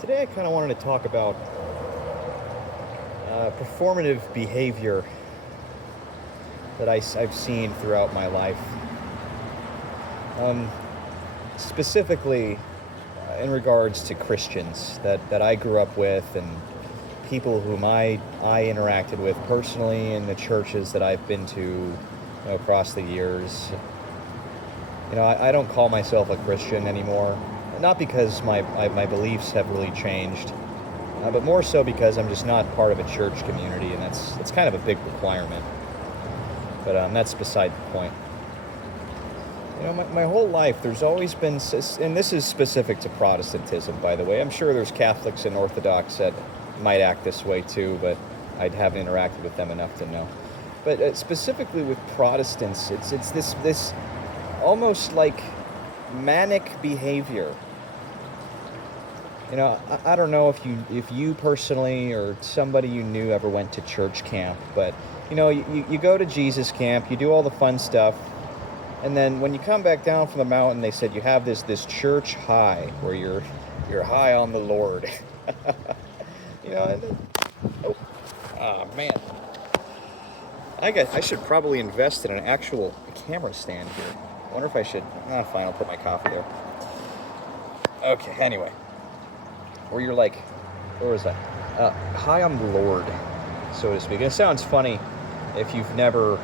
Today I kind of wanted to talk about performative behavior that I've seen throughout my life. Um, Specifically in regards to Christians that I grew up with and people whom I interacted with personally in the churches that I've been to, across the years. I don't call myself a Christian anymore. Not because my beliefs have really changed, but more so because I'm just not part of a church community, and that's kind of a big requirement. But that's beside the point. My whole life, there's always been, and this is specific to Protestantism, by the way. I'm sure there's Catholics and Orthodox that might act this way too, but I haven't interacted with them enough to know. But specifically with Protestants, it's this almost like manic behavior. I don't know if you personally or somebody you knew ever went to church camp, but you go to Jesus camp, you do all the fun stuff, and then when you come back down from the mountain, they said you have this church high where you're high on the Lord. And then, oh man, I should probably invest in an actual camera stand here. I wonder if I should. Fine, I'll put my coffee there. Okay, anyway. Where you're like, where was that? High on the Lord, so to speak. And it sounds funny if you've never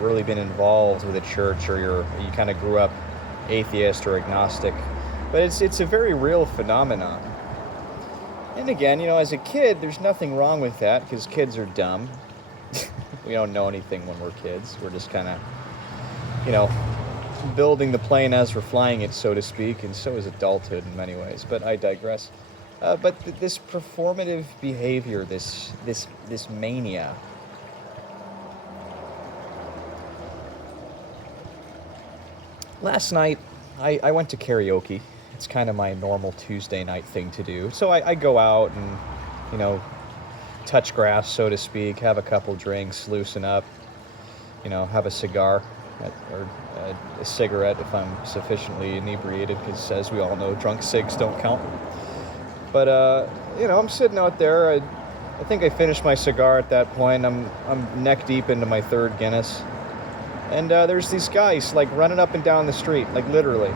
really been involved with a church, or you kind of grew up atheist or agnostic, but it's a very real phenomenon. And again, as a kid, there's nothing wrong with that, because kids are dumb. We don't know anything when we're kids. We're just kind of, building the plane as we're flying it, so to speak, and so is adulthood in many ways. But I digress. But this performative behavior, this mania. Last night, I went to karaoke. It's kind of my normal Tuesday night thing to do. So I go out and, touch grass, so to speak, have a couple drinks, loosen up, have a cigar. Or a cigarette if I'm sufficiently inebriated, because as we all know, drunk cigs don't count. But I'm sitting out there. I think I finished my cigar at that point. I'm neck deep into my third Guinness, and there's these guys like running up and down the street, like literally.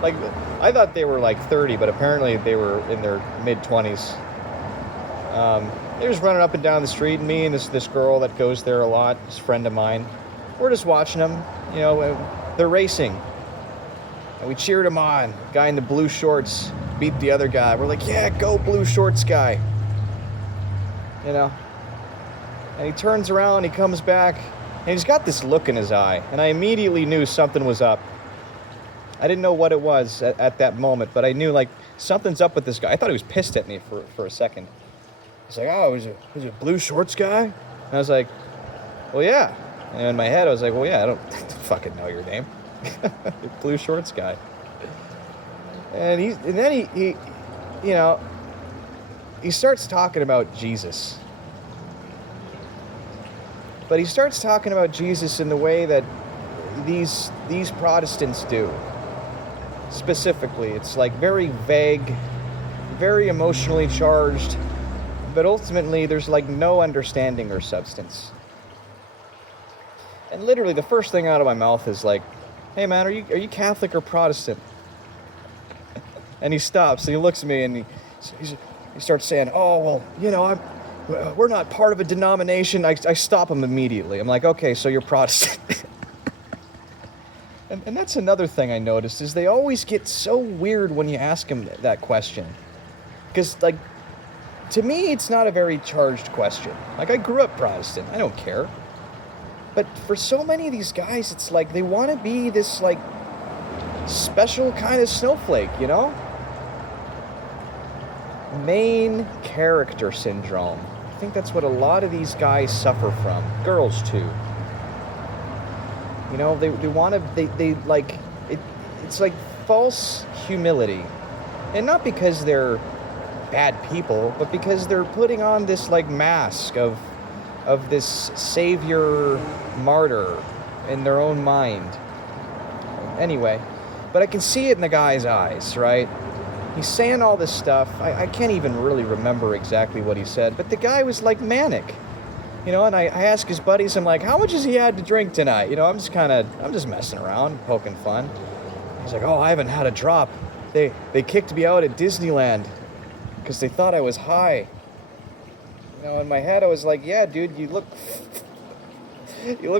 Like I thought they were like 30, but apparently they were in their mid-20s. They were just running up and down the street, and me and this girl that goes there a lot, this friend of mine. We're just watching them, they're racing. And we cheered him on. Guy in the blue shorts beat the other guy. We're like, yeah, go blue shorts guy. And he turns around, he comes back, and he's got this look in his eye. And I immediately knew something was up. I didn't know what it was at that moment, but I knew, like, something's up with this guy. I thought he was pissed at me for a second. He's like, oh, was it blue shorts guy? And I was like, well, yeah. And in my head, I was like, well, yeah, I don't fucking know your name. Blue shorts guy. And then he starts talking about Jesus. But he starts talking about Jesus in the way that these Protestants do. Specifically, it's like very vague, very emotionally charged, but ultimately there's like no understanding or substance. And literally the first thing out of my mouth is like, hey man, are you Catholic or Protestant? And he stops and he looks at me and he starts saying, oh, well, we're not part of a denomination. I stop him immediately. I'm like, okay, so you're Protestant. and that's another thing I noticed, is they always get so weird when you ask them that question. Because, like, to me, it's not a very charged question. Like, I grew up Protestant. I don't care. But for so many of these guys, it's like they want to be this, like, special kind of snowflake, Main character syndrome. I think that's what a lot of these guys suffer from. Girls, too. They want to, they like, it's like false humility. And not because they're bad people, but because they're putting on this, like, mask of this savior martyr in their own mind. Anyway, but I can see it in the guy's eyes, right? he's saying all this stuff. I can't even really remember exactly what he said, but the guy was like manic. And I ask his buddies, I'm like, how much has he had to drink tonight? I'm just messing around, poking fun. He's like, oh, I haven't had a drop. They kicked me out at Disneyland because they thought I was high. In my head I was like, yeah, dude, you look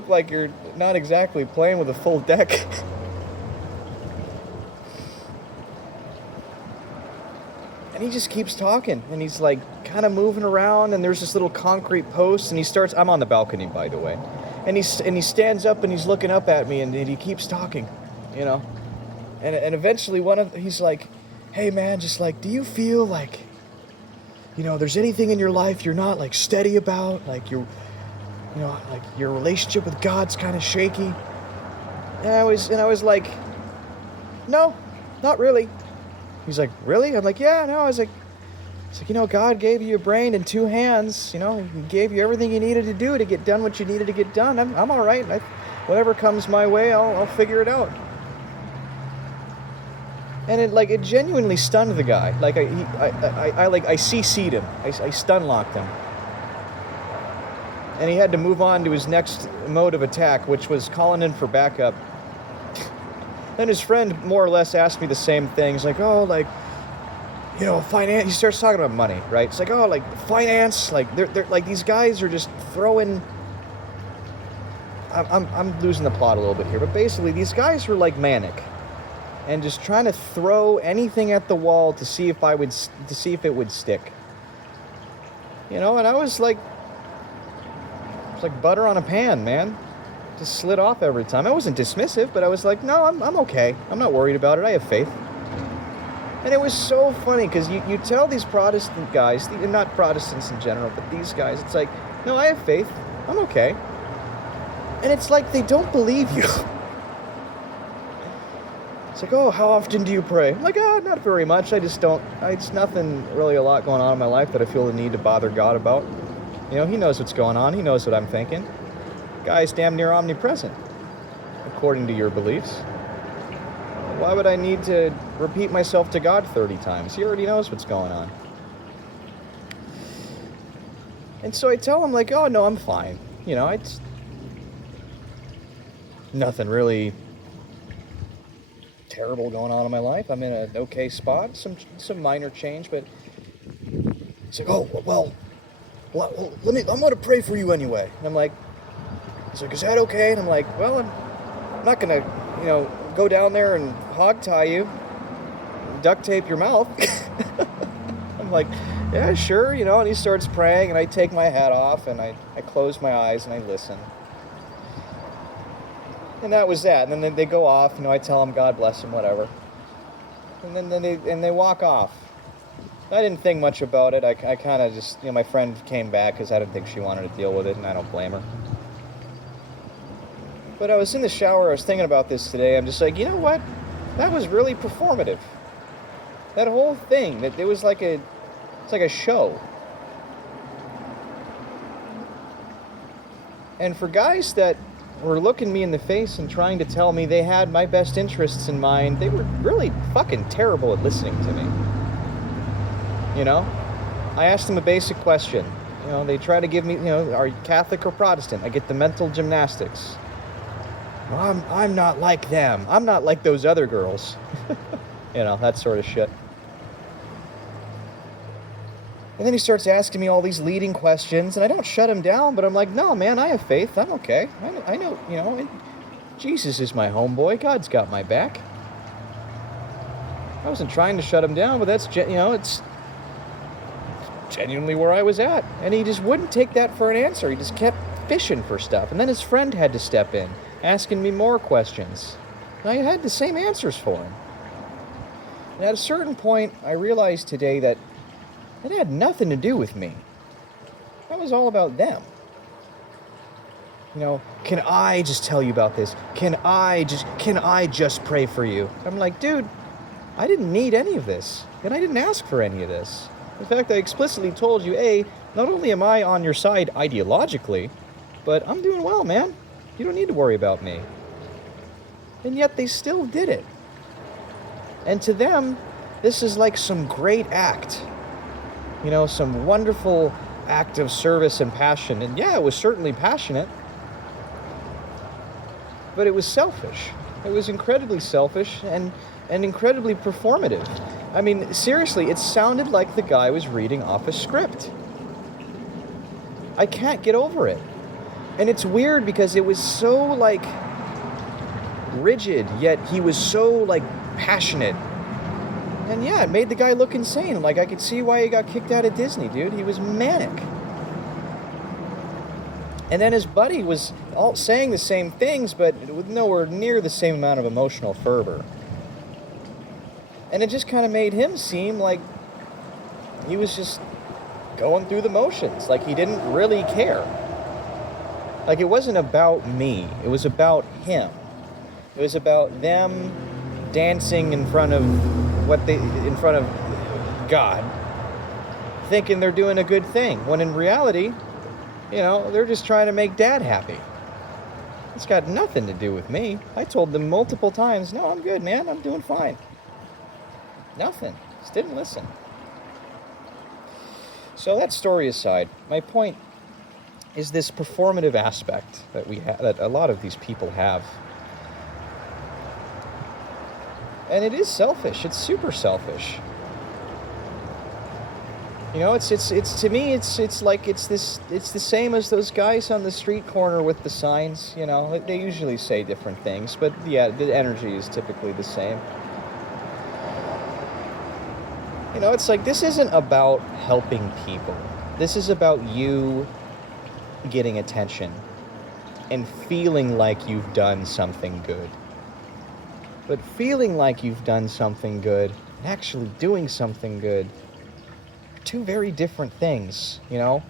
like you're not exactly playing with a full deck. And he just keeps talking, and he's like kind of moving around, and there's this little concrete post, and I'm on the balcony, by the way, and he stands up and he's looking up at me, and he keeps talking, and eventually he's like, hey man, just like, do you feel like, there's anything in your life you're not like steady about, like like your relationship with God's kind of shaky? And I was like, no, not really. He's like, really? I'm like, yeah, no. I was like, God gave you a brain and two hands. He gave you everything you needed to do to get done what you needed to get done. I'm all right. Whatever comes my way, I'll figure it out. And it genuinely stunned the guy. Like I CC'd him. I stun locked him. And he had to move on to his next mode of attack, which was calling in for backup. Then his friend more or less asked me the same thing. He's like, oh, like, finance. He starts talking about money, right? It's like, oh, like finance. Like they're like, these guys are just throwing. I'm losing the plot a little bit here, but basically these guys were like manic, and just trying to throw anything at the wall to see if it would stick. And I was like, it's like butter on a pan, man. Just slid off every time. I wasn't dismissive, but I was like, no, I'm okay. I'm not worried about it. I have faith. And it was so funny because you tell these Protestant guys, not Protestants in general, but these guys, it's like, no, I have faith. I'm okay. And it's like they don't believe you. It's like, oh, how often do you pray? I'm like, not very much. It's nothing really a lot going on in my life that I feel the need to bother God about. He knows what's going on. He knows what I'm thinking. Guy's damn near omnipresent, according to your beliefs. Why would I need to repeat myself to God 30 times? He already knows what's going on. And so I tell him, like, oh, no, I'm fine. It's nothing really terrible going on in my life. I'm in an okay spot, some minor change, but it's like, oh, well, I'm going to pray for you anyway. And I'm like, he's like, is that okay? And I'm like, well, I'm not going to, go down there and hog tie you, duct tape your mouth. I'm like, yeah, sure, and he starts praying, and I take my hat off, and I close my eyes, and I listen. And that was that. And then they go off, I tell them, God bless them, whatever. And then they walk off. I didn't think much about it. I kind of just, my friend came back because I didn't think she wanted to deal with it, and I don't blame her. But I was in the shower, I was thinking about this today. I'm just like, you know what? That was really performative. That whole thing, that it was like it's like a show. And for guys that were looking me in the face and trying to tell me they had my best interests in mind, they were really fucking terrible at listening to me. I asked them a basic question. They try to give me, are you Catholic or Protestant? I get the mental gymnastics. Well, I'm not like them. I'm not like those other girls. That sort of shit. And then he starts asking me all these leading questions, and I don't shut him down, but I'm like, no, man, I have faith. I'm okay. I know, Jesus is my homeboy. God's got my back. I wasn't trying to shut him down, but that's, it's genuinely where I was at. And he just wouldn't take that for an answer. He just kept fishing for stuff. And then his friend had to step in, asking me more questions. And I had the same answers for him. And at a certain point, I realized today that it had nothing to do with me. That was all about them. Can I just tell you about this? Can I just pray for you? I'm like, dude, I didn't need any of this. And I didn't ask for any of this. In fact, I explicitly told you, not only am I on your side ideologically, but I'm doing well, man. You don't need to worry about me. And yet they still did it. And to them, This is like some great act. You know, some wonderful act of service and passion. And yeah, it was certainly passionate. But it was selfish. It was incredibly selfish and incredibly performative. I mean, seriously, it sounded like the guy was reading off a script. I can't get over it. And it's weird because it was so, like, rigid, yet he was so, like, passionate. And yeah, it made the guy look insane. Like, I could see why he got kicked out of Disney, dude. He was manic. And then his buddy was all saying the same things, but with nowhere near the same amount of emotional fervor. And it just kind of made him seem like he was just going through the motions, like he didn't really care. Like, it wasn't about me, it was about him. It was about them dancing in front of God, thinking they're doing a good thing, when in reality, you know, they're just trying to make Dad happy. It's got nothing to do with me. I told them multiple times, no, I'm good, man, I'm doing fine. Nothing. Just didn't listen. So that story aside, my point is this performative aspect that that a lot of these people have. And it is selfish. It's super selfish. You know, it's to me it's like it's the same as those guys on the street corner with the signs, you know. They usually say different things, but yeah, the energy is typically the same. You know, it's like, this isn't about helping people. This is about you getting attention and feeling like you've done something good. But feeling like you've done something good and actually doing something good are two very different things, you know?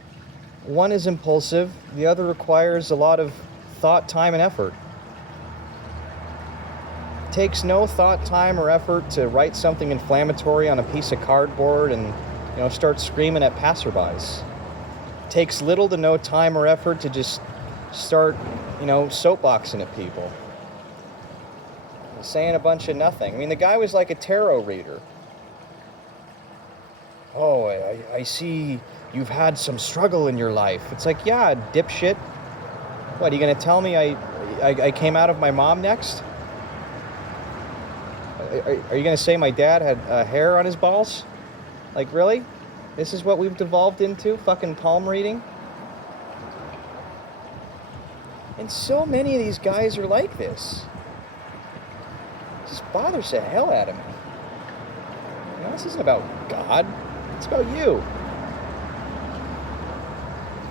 One is impulsive, the other requires a lot of thought, time, and effort. It takes no thought, time, or effort to write something inflammatory on a piece of cardboard and, you know, start screaming at passerbys. It takes little to no time or effort to just start, you know, soapboxing at people. Saying a bunch of nothing. I mean, the guy was like a tarot reader. Oh, I see you've had some struggle in your life. It's like, yeah, dipshit. What, are you going to tell me I came out of my mom next? Are you going to say my dad had hair on his balls? Like, really? This is what we've devolved into? Fucking palm reading? And so many of these guys are like this. It just bothers the hell out of me. You know, this isn't about God. It's about you.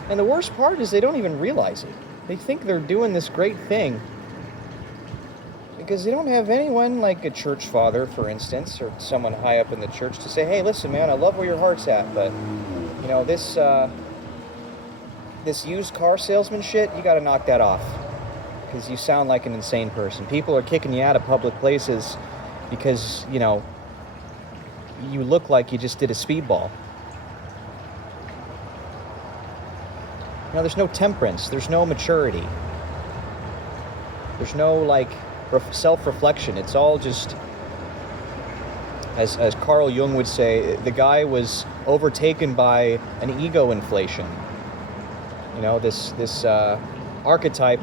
And the worst part is they don't even realize it. They think they're doing this great thing because they don't have anyone like a church father, for instance, or someone high up in the church to say, hey, listen, man, I love where your heart's at, but, you know, this used car salesman shit, you gotta knock that off because you sound like an insane person. People are kicking you out of public places because, you know, you look like you just did a speedball. You know, there's no temperance, there's no maturity. There's no, like, self-reflection. It's all just, as Carl Jung would say, the guy was overtaken by an ego inflation. You know, this archetype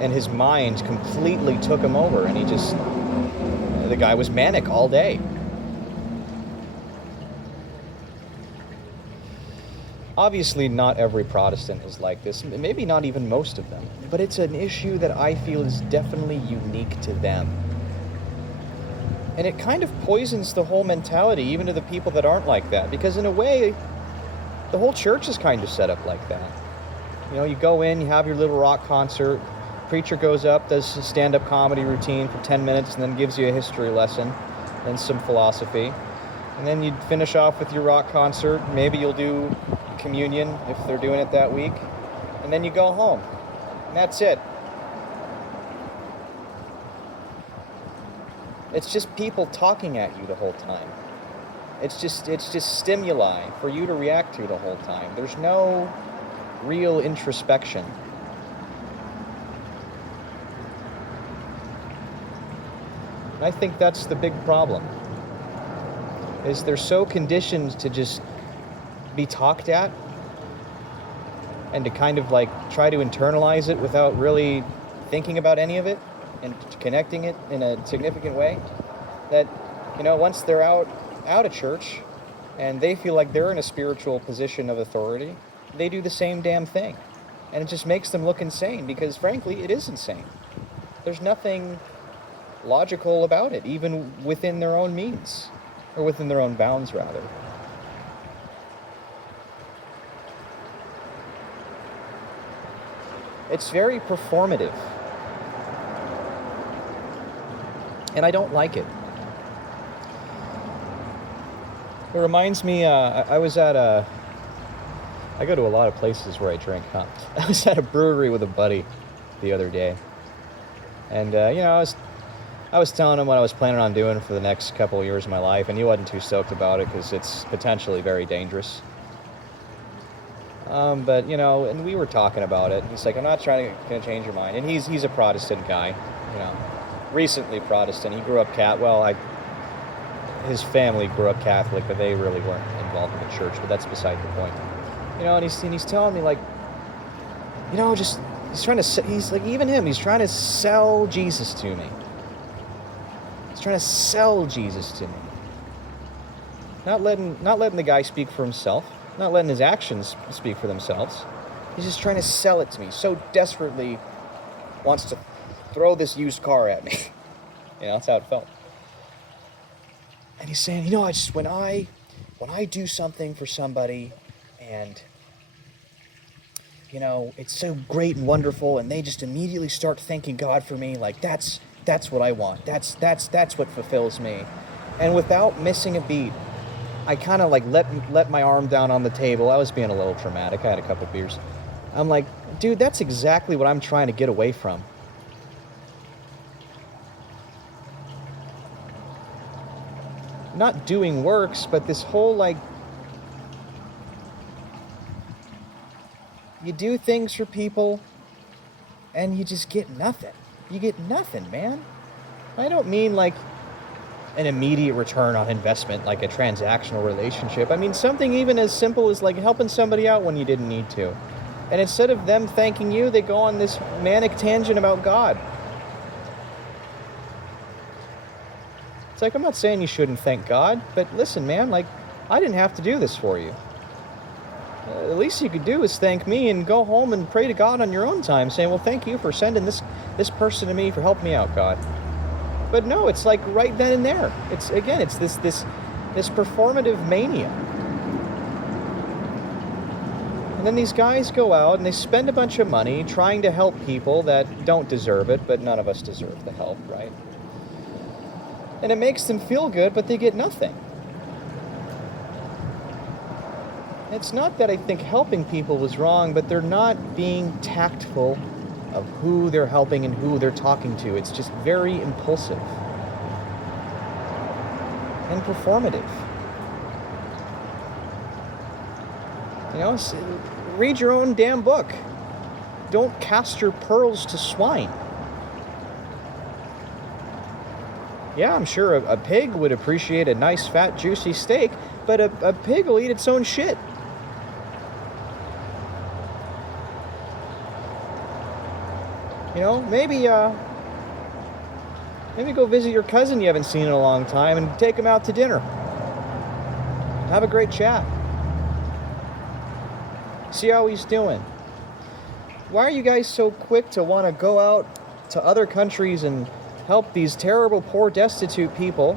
and his mind completely took him over, and the guy was manic all day. Obviously, not every Protestant is like this, maybe not even most of them, but it's an issue that I feel is definitely unique to them. And it kind of poisons the whole mentality, even to the people that aren't like that, because in a way, the whole church is kind of set up like that. You know, you go in, you have your little rock concert, preacher goes up, does a stand-up comedy routine for 10 minutes, and then gives you a history lesson, and some philosophy. And then you'd finish off with your rock concert. Maybe you'll do communion if they're doing it that week. And then you go home. And that's it. It's just people talking at you the whole time. It's just stimuli for you to react to the whole time. There's no real introspection. And I think that's the big problem. is they're so conditioned to just be talked at and to kind of like try to internalize it without really thinking about any of it and connecting it in a significant way, that, once they're out of church and they feel like they're in a spiritual position of authority, they do the same damn thing. And it just makes them look insane, because frankly, it is insane. There's nothing logical about it, even within their own means, or within their own bounds, rather. It's very performative. And I don't like it. It reminds me, I was at I go to a lot of places where I drink, huh? I was at a brewery with a buddy the other day. And, I was telling him what I was planning on doing for the next couple of years of my life, and he wasn't too stoked about it because it's potentially very dangerous. But, and we were talking about it. He's like, I'm not trying to change your mind. And he's a Protestant guy, recently Protestant. He grew up his family grew up Catholic, but they really weren't involved in the church, but that's beside the point. And he's telling me, like, he's like, even him, he's trying to sell Jesus to me. He's trying to sell Jesus to me. Not letting the guy speak for himself, not letting his actions speak for themselves. He's just trying to sell it to me. So desperately wants to throw this used car at me. That's how it felt. And he's saying, I just, when I do something for somebody and, it's so great and wonderful, and they just immediately start thanking God for me, like that's what I want. That's what fulfills me. And without missing a beat, I kind of like let my arm down on the table. I was being a little dramatic. I had a couple beers. I'm like, dude, that's exactly what I'm trying to get away from. Not doing works, but this whole, like, you do things for people and you just get nothing. You get nothing, man. I don't mean like an immediate return on investment, like a transactional relationship. I mean something even as simple as like helping somebody out when you didn't need to. And instead of them thanking you, they go on this manic tangent about God. It's like, I'm not saying you shouldn't thank God, but listen, man, like, I didn't have to do this for you. The least you could do is thank me and go home and pray to God on your own time, saying, well, thank you for sending this person to me, for helping me out, God. But no, it's like right then and there. It's this performative mania. And then these guys go out and they spend a bunch of money trying to help people that don't deserve it, but none of us deserve the help, right? And it makes them feel good, but they get nothing. It's not that I think helping people was wrong, but they're not being tactful of who they're helping and who they're talking to. It's just very impulsive and performative. Read your own damn book. Don't cast your pearls to swine. Yeah, I'm sure a pig would appreciate a nice, fat, juicy steak, but a pig will eat its own shit. Maybe go visit your cousin you haven't seen in a long time and take him out to dinner. Have a great chat. See how he's doing. Why are you guys so quick to want to go out to other countries and help these terrible, poor, destitute people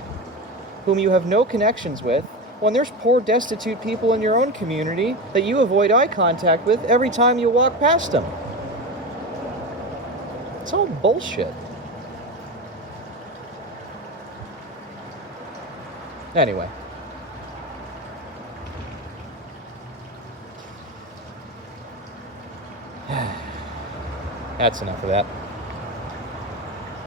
whom you have no connections with, when there's poor, destitute people in your own community that you avoid eye contact with every time you walk past them? It's all bullshit. Anyway. That's enough of that.